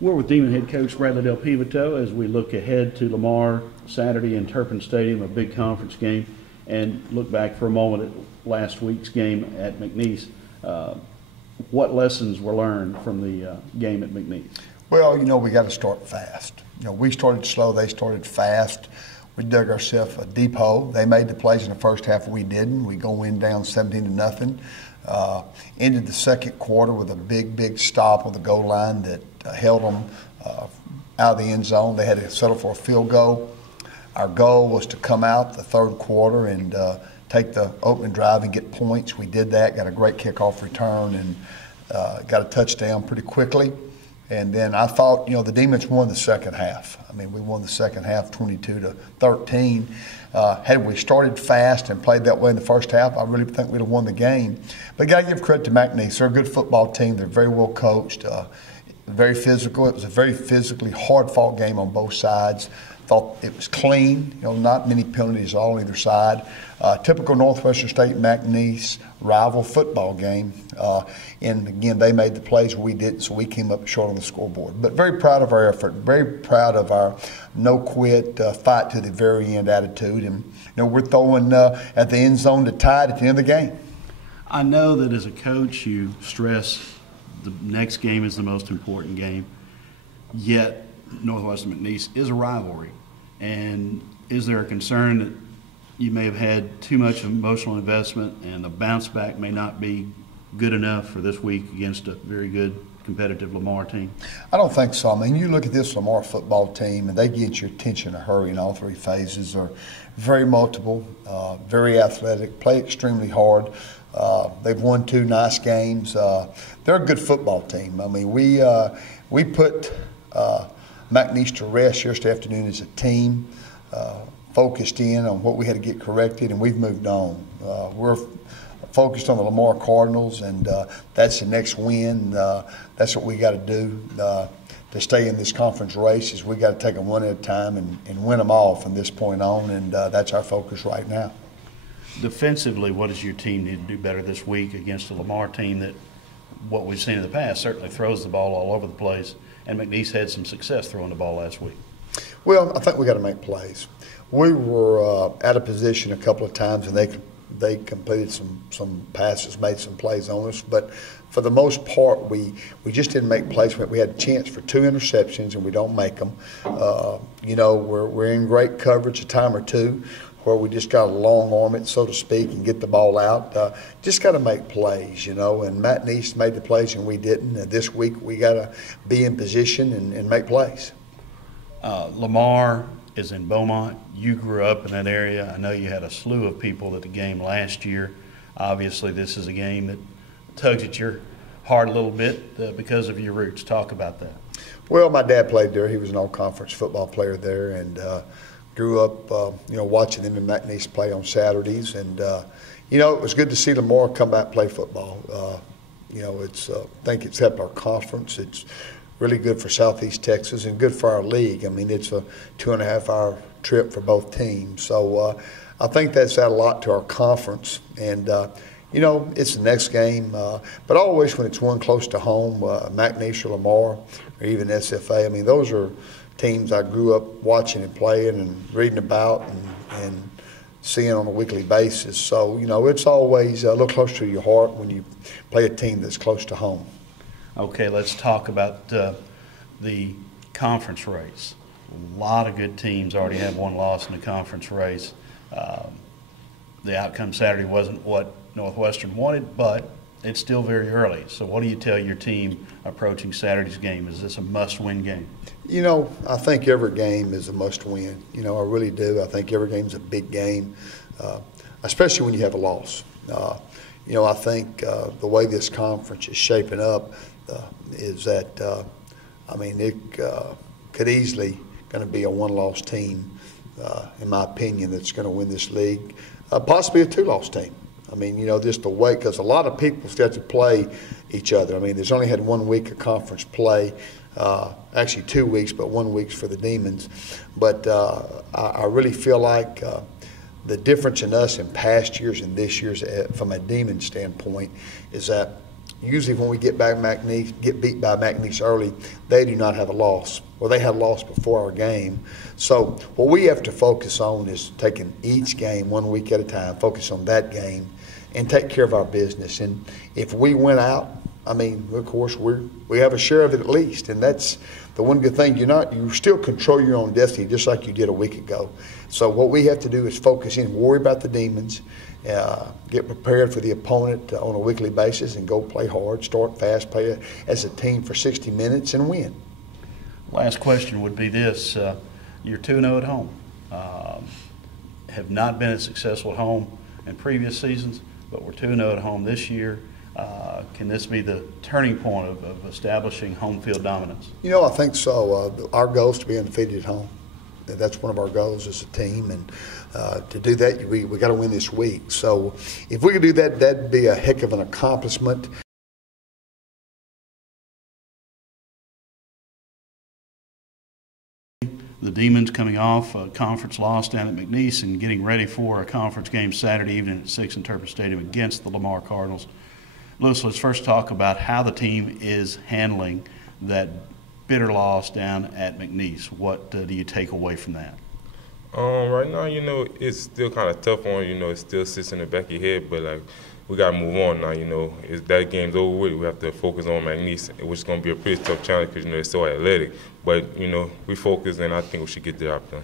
We're with Demon head coach Bradley Del Pivito as we look ahead to Lamar Saturday in Turpin Stadium, a big conference game, and look back for a moment at last week's game at McNeese. What lessons were learned from the game at McNeese? Well, we got to start fast. We started slow, they started fast. We dug ourselves a deep hole. They made the plays in the first half, we didn't. We go in down 17-0. Ended the second quarter with a big stop on the goal line that held them out of the end zone. They had to settle for a field goal. Our goal was to come out the third quarter and take the opening drive and get points. We did that, got a great kickoff return, and got a touchdown pretty quickly. And then I thought, the Demons won the second half. We won the second half 22-13. Had we started fast and played that way in the first half, I really think we'd have won the game. But you got to give credit to McNeese. They're a good football team. They're very well coached, very physical. It was a very physically hard-fought game on both sides. Thought it was clean, not many penalties all on either side. Typical Northwestern State McNeese rival football game. And again, they made the plays we didn't, so we came up short on the scoreboard. But very proud of our effort, very proud of our no-quit, fight to the very end attitude. And we're throwing at the end zone to tie it at the end of the game. I know that as a coach you stress the next game is the most important game, yet Northwestern McNeese is a rivalry. And is there a concern that you may have had too much emotional investment and the bounce back may not be good enough for this week against a very good competitive Lamar team? I don't think so. You look at this Lamar football team and they get your attention in a hurry in all three phases. Are very multiple, very athletic, play extremely hard. They've won 2 nice games. They're a good football team. We put McNeese to rest yesterday afternoon as a team, focused in on what we had to get corrected, and we've moved on. We're focused on the Lamar Cardinals, and that's the next win. That's what we got to do to stay in this conference race. Is we got to take them one at a time and win them all from this point on, and that's our focus right now. Defensively, what does your team need to do better this week against a Lamar team that, what we've seen in the past, certainly throws the ball all over the place, and McNeese had some success throwing the ball last week? Well, I think we got to make plays. We were out of position a couple of times, and they completed some passes, made some plays on us. But for the most part, we just didn't make plays. We had a chance for 2 interceptions, and we don't make them. We're in great coverage a time or two, where we just got to long arm it, so to speak, and get the ball out. Just got to make plays, and McNeese made the plays and we didn't. And this week we got to be in position and make plays. Lamar is in Beaumont. You grew up in that area. I know you had a slew of people at the game last year. Obviously, this is a game that tugs at your heart a little bit because of your roots. Talk about that. Well, my dad played there. He was an all-conference football player there, and grew up, watching him and McNeese play on Saturdays. And, it was good to see Lamar come back and play football. I think it's helped our conference. It's really good for Southeast Texas and good for our league. It's a 2.5-hour trip for both teams. So I think that's added a lot to our conference. And, it's the next game. But always when it's one close to home, McNeese or Lamar or even SFA, those are teams I grew up watching and playing and reading about and seeing on a weekly basis. So, it's always a little close to your heart when you play a team that's close to home. Okay, let's talk about the conference race. A lot of good teams already have one loss in the conference race. The outcome Saturday wasn't what Northwestern wanted, but it's still very early. So what do you tell your team approaching Saturday's game? Is this a must-win game? I think every game is a must-win. I really do. I think every game is a big game, especially when you have a loss. I think the way this conference is shaping up is that, it could easily going to be a one-loss team, in my opinion, that's going to win this league, possibly a 2-loss team. Just the way, because a lot of people still have to play each other. There's only had 1 week of conference play, actually 2 weeks, but 1 week for the Demons. But I really feel like the difference in us in past years and this year's, from a Demon standpoint, is that Usually when we get beat by McNeese early, they do not have a loss, or they had lost before our game. So what we have to focus on is taking each game 1 week at a time, focus on that game, and take care of our business. And if we went out, I mean, of course, we have a share of it at least, and that's the one good thing. You still control your own destiny just like you did a week ago. So what we have to do is focus in, worry about the demons, get prepared for the opponent on a weekly basis, and go play hard, start fast, play as a team for 60 minutes, and win. Last question would be this. You're 2-0 at home. Have not been as successful at home in previous seasons, but we're 2-0 at home this year. Can this be the turning point of establishing home field dominance? I think so. Our goal is to be undefeated at home. That's one of our goals as a team, and to do that, we got to win this week. So if we could do that, that'd be a heck of an accomplishment. The Demons coming off a conference loss down at McNeese and getting ready for a conference game Saturday evening at Six Interpret Stadium against the Lamar Cardinals. Lewis, let's first talk about how the team is handling that bitter loss down at McNeese. What do you take away from that? Right now, it's still kind of tough on, it still sits in the back of your head, but we got to move on now, that game's over with. We have to focus on McNeese, which is going to be a pretty tough challenge because, it's so athletic. But, we focus, and I think we should get the job done.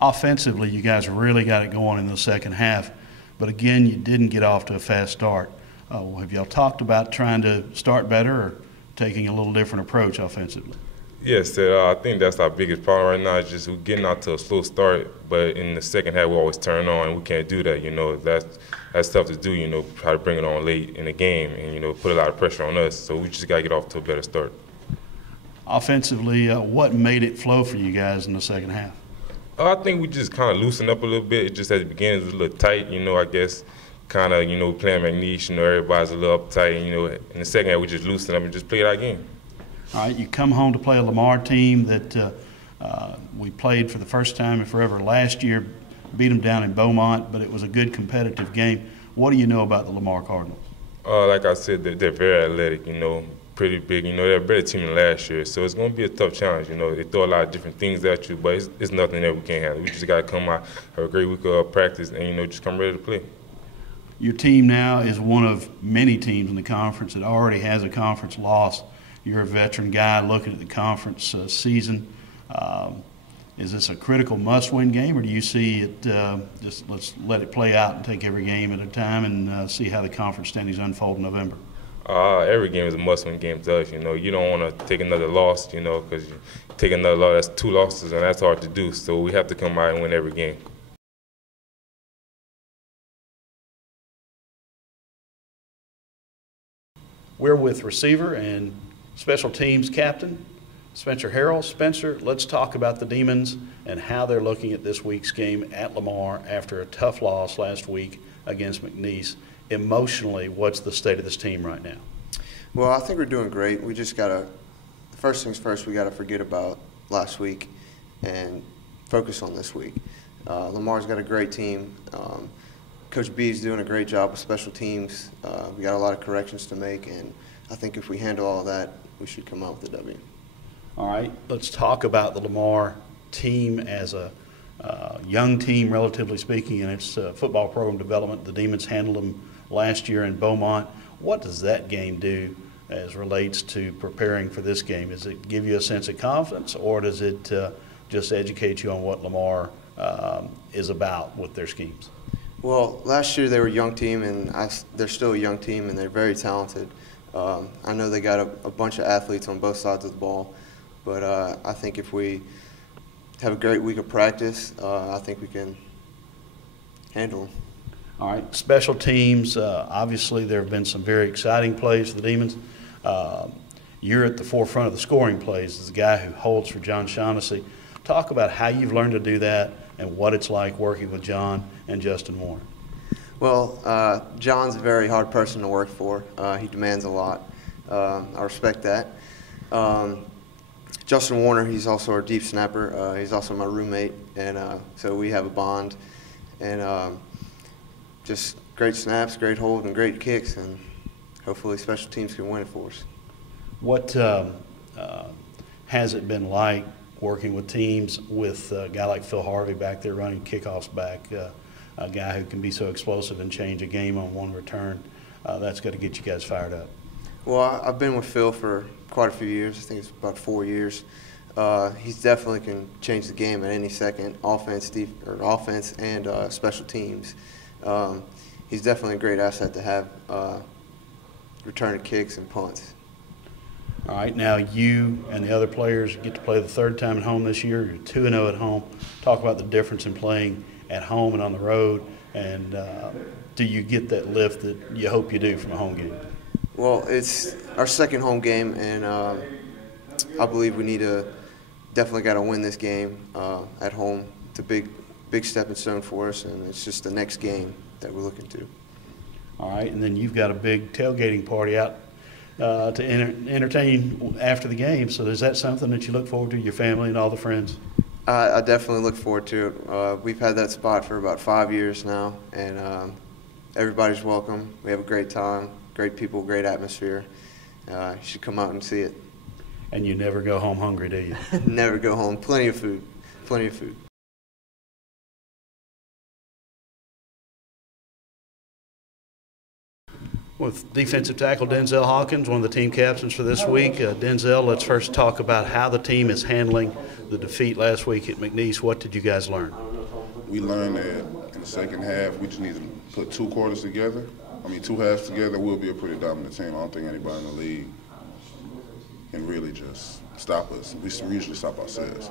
Offensively, you guys really got it going in the second half, but again, you didn't get off to a fast start. Have y'all talked about trying to start better or taking a little different approach offensively? Yes, I think that's our biggest problem right now. Is just we're getting out to a slow start, but in the second half we always turn on, and we can't do that. That's tough to do. Try to bring it on late in the game, and put a lot of pressure on us. So we just got to get off to a better start. Offensively, what made it flow for you guys in the second half? I think we just kind of loosened up a little bit. It just at the beginning it was a little tight. I guess. Kind of, playing McNeese, everybody's a little uptight, in the second half we just loosened up and just played our game. All right, you come home to play a Lamar team that we played for the first time in forever last year, beat them down in Beaumont, but it was a good competitive game. What do you know about the Lamar Cardinals? Like I said, they're very athletic, pretty big. They're a better team than last year, so it's going to be a tough challenge. They throw a lot of different things at you, but it's nothing that we can't handle. We just got to come out, have a great week of practice, and, just come ready to play. Your team now is one of many teams in the conference that already has a conference loss. You're a veteran guy looking at the conference season. Is this a critical must-win game, or do you see it just let's let it play out and take every game at a time and see how the conference standings unfold in November? Every game is a must-win game to us. You don't want to take another loss, because you take another loss, that's 2 losses, and that's hard to do. So we have to come out and win every game. We're with receiver and special teams captain Spencer Harrell. Spencer, let's talk about the Demons and how they're looking at this week's game at Lamar after a tough loss last week against McNeese. Emotionally, what's the state of this team right now? Well, I think we're doing great. We just got to – first things first, we got to forget about last week and focus on this week. Lamar's got a great team. Coach B's doing a great job with special teams. We got a lot of corrections to make, and I think if we handle all that, we should come out with a W. All right, let's talk about the Lamar team as a young team, relatively speaking, in its football program development. The Demons handled them last year in Beaumont. What does that game do as relates to preparing for this game? Does it give you a sense of confidence, or does it just educate you on what Lamar is about with their schemes? Well, last year they were a young team, and they're still a young team, and they're very talented. I know they got a bunch of athletes on both sides of the ball, but I think if we have a great week of practice, I think we can handle them. All right, special teams, obviously there have been some very exciting plays for the Demons. You're at the forefront of the scoring plays as the guy who holds for John Shaughnessy. Talk about how you've learned to do that and what it's like working with John and Justin Warner. Well, John's a very hard person to work for. He demands a lot. I respect that. Justin Warner, he's also our deep snapper. He's also my roommate, and so we have a bond. And just great snaps, great hold, and great kicks, and hopefully special teams can win it for us. What has it been like working with teams with a guy like Phil Harvey back there running kickoffs back, a guy who can be so explosive and change a game on one return? That's got to get you guys fired up. Well, I've been with Phil for quite a few years. I think it's about 4 years. He's definitely can change the game at any second, offense and special teams. He's definitely a great asset to have returning kicks and punts. All right, now you and the other players get to play the third time at home this year. You're 2-0 at home. Talk about the difference in playing at home and on the road, and do you get that lift that you hope you do from a home game? Well, it's our second home game, and I believe we definitely got to win this game at home. It's a big stepping stone for us, and it's just the next game that we're looking to. All right, and then you've got a big tailgating party out to entertain after the game. So is that something that you look forward to, your family and all the friends? I definitely look forward to it. We've had that spot for about 5 years now, and everybody's welcome. We have a great time, great people, great atmosphere. You should come out and see it. And you never go home hungry, do you? Never go home. Plenty of food. Plenty of food. With defensive tackle Denzel Hawkins, one of the team captains for this week. Denzel, let's first talk about how the team is handling the defeat last week at McNeese. What did you guys learn? We learned that in the second half, we just need to put two halves together, we'll be a pretty dominant team. I don't think anybody in the league can really just stop us. We usually stop ourselves.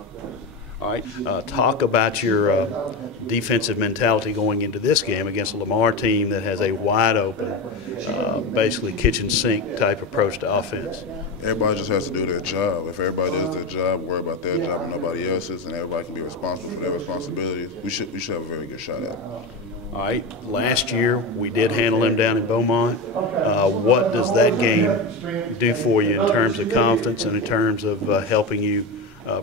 All right, talk about your defensive mentality going into this game against a Lamar team that has a wide open, basically kitchen sink type approach to offense. Everybody just has to do their job. If everybody does their job, worry about their job and nobody else's, and everybody can be responsible for their responsibilities, we should have a very good shot at it. All right, last year we did handle them down in Beaumont. What does that game do for you in terms of confidence and in terms of helping you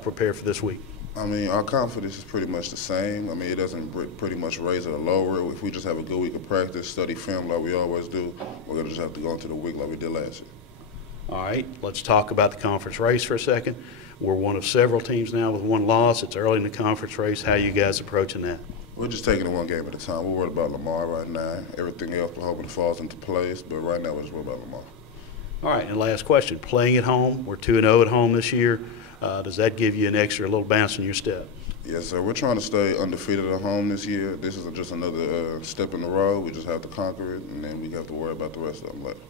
prepare for this week? I mean, our confidence is pretty much the same. I mean, it doesn't pretty much raise or lower it. If we just have a good week of practice, study film like we always do, we're going to just have to go into the week like we did last year. All right, let's talk about the conference race for a second. We're one of several teams now with one loss. It's early in the conference race. How are you guys approaching that? We're just taking it one game at a time. We're worried about Lamar right now. Everything else we're hoping falls into place, but right now we're just worried about Lamar. All right, and last question. Playing at home, we're 2-0 at home this year. Does that give you an extra little bounce in your step? Yes, sir. We're trying to stay undefeated at home this year. This is just another step in the road. We just have to conquer it, and then we have to worry about the rest of them later.